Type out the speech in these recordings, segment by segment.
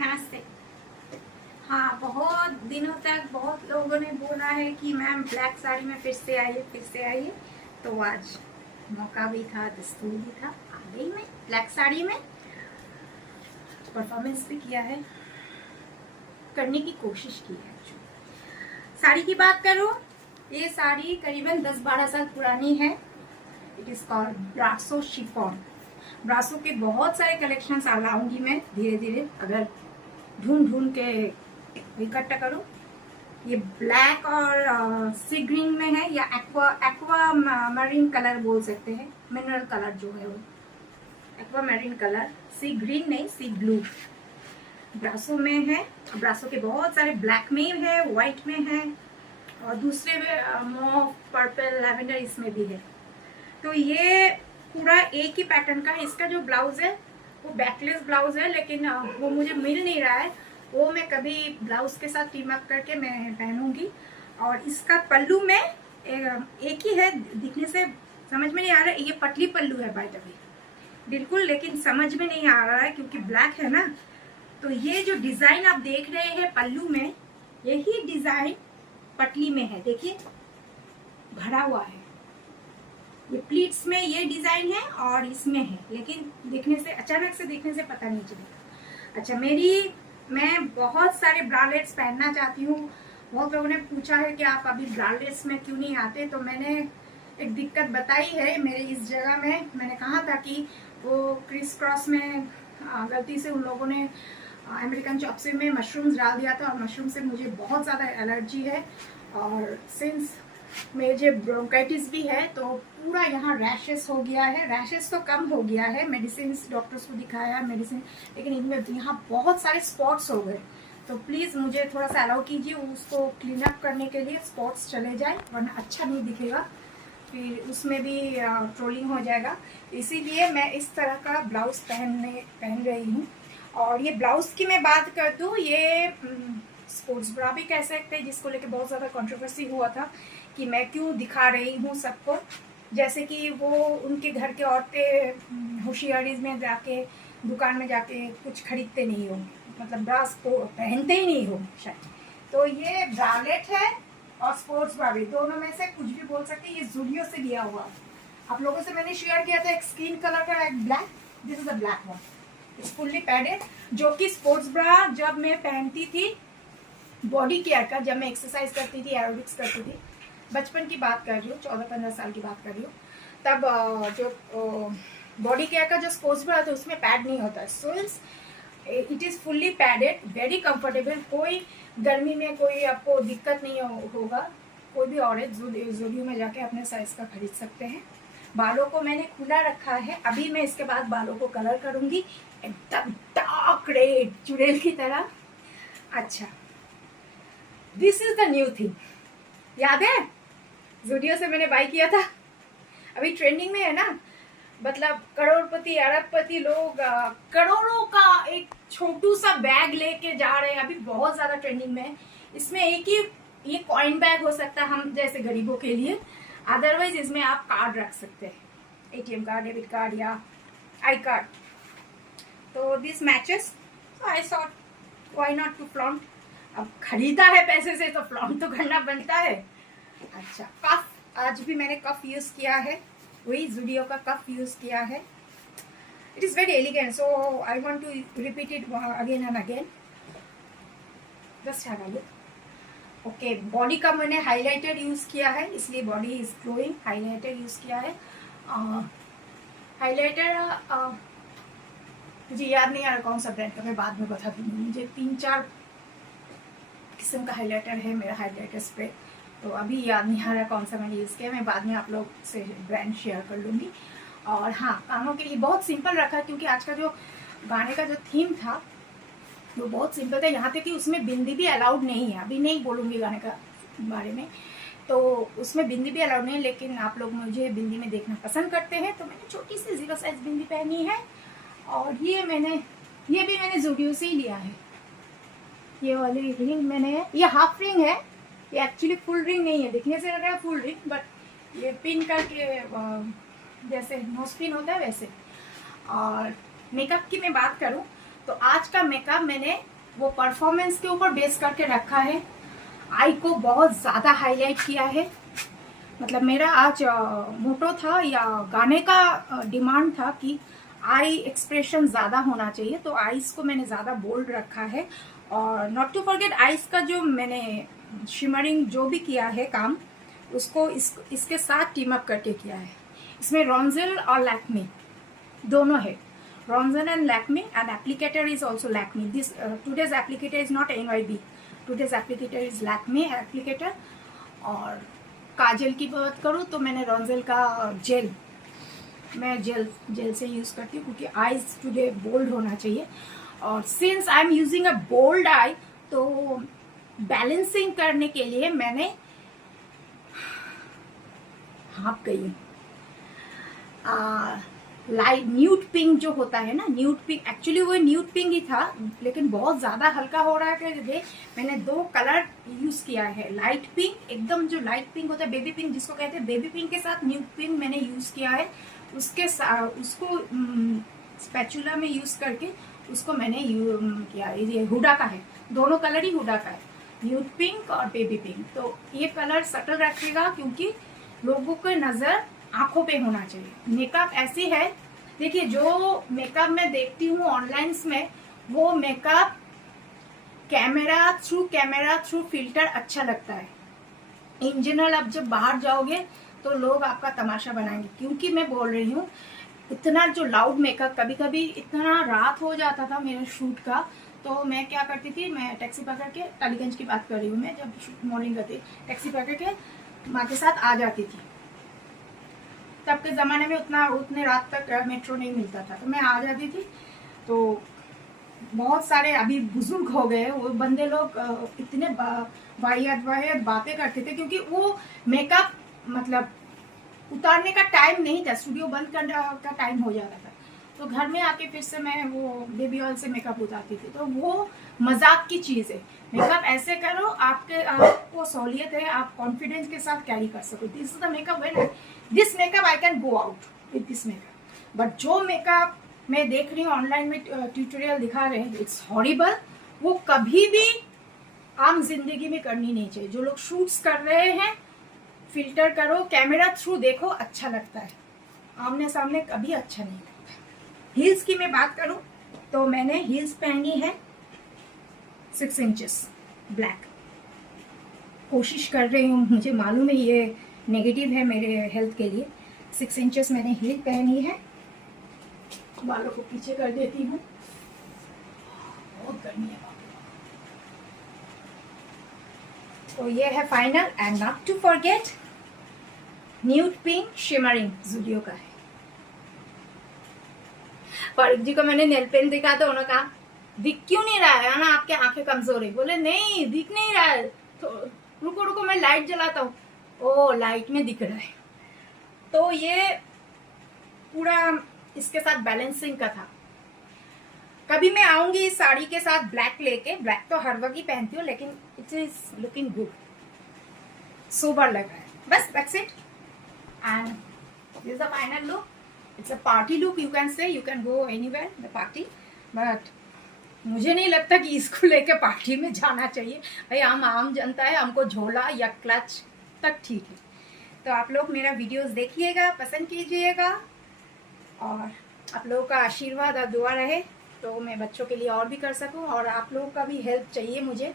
नमस्ते। हाँ, बहुत दिनों तक बहुत लोगों ने बोला है कि मैम ब्लैक साड़ी में फिर से आइए। तो आज मौका भी था, दस्तूर भी था, आ गई मैं ब्लैक साड़ी में। परफॉर्मेंस भी किया है, करने की कोशिश की है। साड़ी की बात करूँ, ये साड़ी करीबन 10-12 साल पुरानी है। It is called brasso chiffon. Brasso के बहुत सारे कलेक्शंस लाऊंगी मैं धीरे धीरे, अगर ढूंढ के इकट्ठा करूं। ये ब्लैक और सी ग्रीन में है, या एक्वा मरीन कलर बोल सकते हैं। मिनरल कलर जो है वो एक्वा मरीन कलर, सी ग्रीन नहीं, सी ब्लू ब्रासो में है। ब्रासो के बहुत सारे ब्लैक में है, व्हाइट में है, और दूसरे में मॉव, पर्पल, लैवेंडर इसमें भी है। तो ये पूरा एक ही पैटर्न का है। इसका जो ब्लाउज है वो बैकलेस ब्लाउज है, लेकिन वो मुझे मिल नहीं रहा है। वो मैं कभी ब्लाउज के साथ टीम अप करके मैं पहनूंगी। और इसका पल्लू में एक ही है, दिखने से समझ में नहीं आ रहा है। ये पतली पल्लू है बाय द वे, बिल्कुल, लेकिन समझ में नहीं आ रहा है क्योंकि ब्लैक है ना। तो ये जो डिजाइन आप देख रहे हैं पल्लू में, यही डिजाइन पटली में है। देखिए भरा हुआ है। ये प्लीट्स में ये डिजाइन है और इसमें है, लेकिन देखने से, अचानक से देखने से पता नहीं चलेगा। अच्छा, मैं बहुत सारे ब्रांडेड्स पहनना चाहती हूँ। बहुत लोगों ने पूछा है कि आप अभी ब्रांडेड्स में क्यों नहीं आते, तो मैंने एक दिक्कत बताई है। मेरे इस जगह में मैंने कहा था कि वो क्रिस क्रॉस में गलती से उन लोगों ने अमेरिकन चॉपस्टिक में मशरूम्स डाल दिया था, और मशरूम से मुझे बहुत ज़्यादा एलर्जी है। और सिंस मुझे ब्रोंकाइटिस भी है, तो पूरा यहाँ रैशेस हो गया है। रैशेस तो कम हो गया है, मेडिसिन डॉक्टर्स को दिखाया मेडिसिन, लेकिन इनमें यहाँ बहुत सारे स्पॉट्स हो गए। तो प्लीज़ मुझे थोड़ा सा अलाउ कीजिए उसको क्लीन अप करने के लिए, स्पॉट्स चले जाए, वरना अच्छा नहीं दिखेगा, फिर उसमें भी ट्रोलिंग हो जाएगा। इसीलिए मैं इस तरह का ब्लाउज पहन रही हूँ। और ये ब्लाउज की मैं बात कर दूँ, ये स्पोर्ट्स ब्रा भी कह सकते हैं, जिसको लेके बहुत ज़्यादा कंट्रोवर्सी हुआ था कि मैं क्यों दिखा रही हूँ सबको। जैसे कि वो उनके घर के औरतें होशियारी में जाके, दुकान में जाके कुछ खरीदते नहीं हो, मतलब ब्रास को पहनते ही नहीं हो शायद। तो ये ब्रालेट है और स्पोर्ट्स ब्रा भी, दोनों में से कुछ भी बोल सकते हैं। ये ज़ूडियो से लिया हुआ। आप लोगों से मैंने शेयर किया था एक स्किन कलर का, एक black. This is a black one, it's fully padded. जो कि स्पोर्ट्स ब्रा जब मैं पहनती थी बॉडी केयर का, जब मैं एक्सरसाइज करती थी, एरोबिक्स करती थी, बचपन की बात कर रही हूँ, 14-15 साल की बात कर रही हूँ, तब जो बॉडी केयर का जो स्पोर्ट्स ब्रा था उसमें पैड नहीं होता। So it is fully padded, very comfortable. कोई गर्मी में कोई आपको दिक्कत नहीं होगा। कोई भी औरत ज़ूडियो में जाके अपने साइज का खरीद सकते हैं। बालों को मैंने खुला रखा है। अभी मैं इसके बाद बालों को कलर करूँगी एकदम डार्क रेड, चुड़ैल की तरह। अच्छा, this is the new thing, याद है ज़ूडियो से मैंने बाय किया था। अभी ट्रेंडिंग में है ना, मतलब करोड़पति अरबपति लोग करोड़ों का एक छोटू सा बैग लेके जा रहे हैं। अभी बहुत ज्यादा ट्रेंडिंग में है। इसमें एक ही ये कॉइन बैग हो सकता है हम जैसे गरीबों के लिए, अदरवाइज इसमें आप कार्ड रख सकते हैं, एटीएम कार्ड, डेबिट कार्ड या आई कार्ड। तो this matches, I thought why not to flaunt. अब खरीदा है पैसे से तो फ्लॉन्ट तो करना बनता है। अच्छा, कफ, आज भी मैंने कफ यूज किया है, वही ज़ूडियो का कफ यूज किया है। It is very elegant, so I want to repeat it again and again. Just have a look. Okay, body का मैंने हाइलाइटर यूज किया है, इसलिए body is glowing. Highlighter use किया है। हाइलाइटर मुझे याद नहीं आ रहा कौन सा ब्रांड का, मैं बाद में बता दूंगी। मुझे 3-4 किस्म का हाइलाइटर है मेरा हाइलाइटर स्प्रे, तो अभी याद नहीं आ रहा कौन सा मैंने यूज़ किया। मैं बाद में आप लोग से ब्रांड शेयर कर लूँगी। और हाँ, कानों के लिए बहुत सिंपल रखा, क्योंकि आज का जो गाने का जो थीम था वो बहुत सिंपल था। यहाँ तक कि उसमें बिंदी भी अलाउड नहीं है। अभी नहीं बोलूँगी गाने का बारे में, तो उसमें बिंदी भी अलाउड नहीं है, लेकिन आप लोग मुझे बिंदी में देखना पसंद करते हैं, तो मैंने छोटी सी 0 साइज बिंदी पहनी है। और ये भी मैंने ज़ूडियो से ही लिया है। ये वाली रिंग मैंने, ये हाफ रिंग है, ये एक्चुअली फुल रिंग नहीं है, दिखने से लग रहा है फुल रिंग, बट ये पिन करके जैसे नोज पिन होता है वैसे। और मेकअप की मैं बात करूं तो आज का मेकअप मैंने वो परफॉर्मेंस के ऊपर बेस करके रखा है। आई को बहुत ज़्यादा हाईलाइट किया है। मतलब मेरा आज मोटो था या गाने का डिमांड था कि आई एक्सप्रेशन ज़्यादा होना चाहिए, तो आईज को मैंने ज़्यादा बोल्ड रखा है। और नॉट टू फॉरगेट आईज का जो मैंने शिमरिंग जो भी किया है काम, उसको इसके साथ टीम अप करके किया है। इसमें रॉन्जेल और लैक्मे दोनों है, Rongel and Lakme, and applicator is also Lakme. This today's applicator is not NYB, today's applicator is Lakme applicator. और काजल की बात करूँ तो मैंने रॉन्जेल का जेल, मैं जेल से यूज़ करती हूँ क्योंकि आईज टुडे बोल्ड होना चाहिए। और since I am using a bold eye, तो बैलेंसिंग करने के लिए मैंने हाँप गई हूँ लाइट न्यूड पिंक जो होता है ना, न्यूड पिंक, एक्चुअली वो न्यूड पिंक ही था लेकिन बहुत ज़्यादा हल्का हो रहा है कि मैंने 2 कलर यूज़ किया है। लाइट पिंक, एकदम जो लाइट पिंक होता है, बेबी पिंक जिसको कहते हैं, बेबी पिंक के साथ न्यूड पिंक मैंने यूज़ किया है। उसके उसको स्पैचुला में यूज़ करके उसको मैंने किया। ये हुडा का है, दोनों कलर ही हुडा का है, न्यूड पिंक और बेबी पिंक। तो ये कलर सटल रखेगा क्योंकि लोगों की नज़र आंखों पे होना चाहिए। मेकअप ऐसी है, देखिए जो मेकअप मैं देखती हूँ ऑनलाइन में, वो मेकअप कैमरा थ्रू फिल्टर अच्छा लगता है। इन जनरल अब जब बाहर जाओगे तो लोग आपका तमाशा बनाएंगे, क्योंकि मैं बोल रही हूँ इतना जो लाउड मेकअप, कभी कभी इतना रात हो जाता था मेरे शूट का, तो मैं क्या करती थी, मैं टैक्सी पकड़ के, टालीगंज की बात कर रही हूँ मैं, जब मॉर्निंग करती टैक्सी पकड़ के माँ के साथ आ जाती थी। तब के ज़माने में उतने रात तक मेट्रो नहीं मिलता था, तो मैं आ जाती थी। तो बहुत सारे अभी बुजुर्ग हो गए वो बंदे लोग इतने वाहियात बातें करते थे, क्योंकि वो मेकअप मतलब उतारने का टाइम नहीं था, स्टूडियो बंद करने का टाइम हो जाता था, तो घर में आके फिर से मैं वो बेबी ऑयल से मेकअप उतारती थी। तो वो मजाक की चीज़ है। मेकअप ऐसे करो आपको सहूलियत है, आप कॉन्फिडेंस के साथ कैरी कर सको। This is the makeup, when this makeup I can go out with this makeup. But जो मेकअप मैं देख रही हूँ ऑनलाइन में ट्यूटोरियल दिखा रहे हैं, इट्स हॉरिबल। वो कभी भी आम जिंदगी में करनी नहीं चाहिए। जो लोग शूट्स कर रहे हैं, फिल्टर करो, कैमरा थ्रू देखो, अच्छा लगता है, आमने सामने कभी अच्छा नहीं लगता। हील्स की मैं बात करूं तो मैंने हील्स पहनी है 6 इंचेस ब्लैक। कोशिश कर रही हूँ, मुझे मालूम है ये नेगेटिव है मेरे हेल्थ के लिए। 6 इंचेस मैंने हील पहनी है। बालों को पीछे कर देती हूँ, बहुत गर्मी है। तो ये है final, and not to forget nude pink shimmering Zudio का है। फारूक जी को मैंने नेल पेन दिखा तो उन्होंने कहा दिख क्यों नहीं रहा है ना, आपके आंखें कमजोर है। बोले नहीं दिख नहीं रहा है, तो रुको रुको मैं लाइट जलाता हूँ। ओ लाइट में दिख रहा है। तो ये पूरा इसके साथ बैलेंसिंग का था। कभी मैं आऊंगी इस साड़ी के साथ ब्लैक लेके, ब्लैक तो हर वक्त ही पहनती हूँ, लेकिन it is looking good, sober लग रहा है। बस that's it, and this is the final look. It's a party look, you can say, you can go anywhere the party, but मुझे नहीं लगता कि इसको लेके पार्टी में जाना चाहिए। भाई हम आम जनता है, हमको झोला या क्लच तक ठीक है। तो आप लोग मेरा वीडियोस देखिएगा, पसंद कीजिएगा, और आप लोगों का आशीर्वाद और दुआ रहे तो मैं बच्चों के लिए और भी कर सकूं, और आप लोगों का भी हेल्प चाहिए मुझे।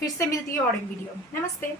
फिर से मिलती है और एक वीडियो में। नमस्ते।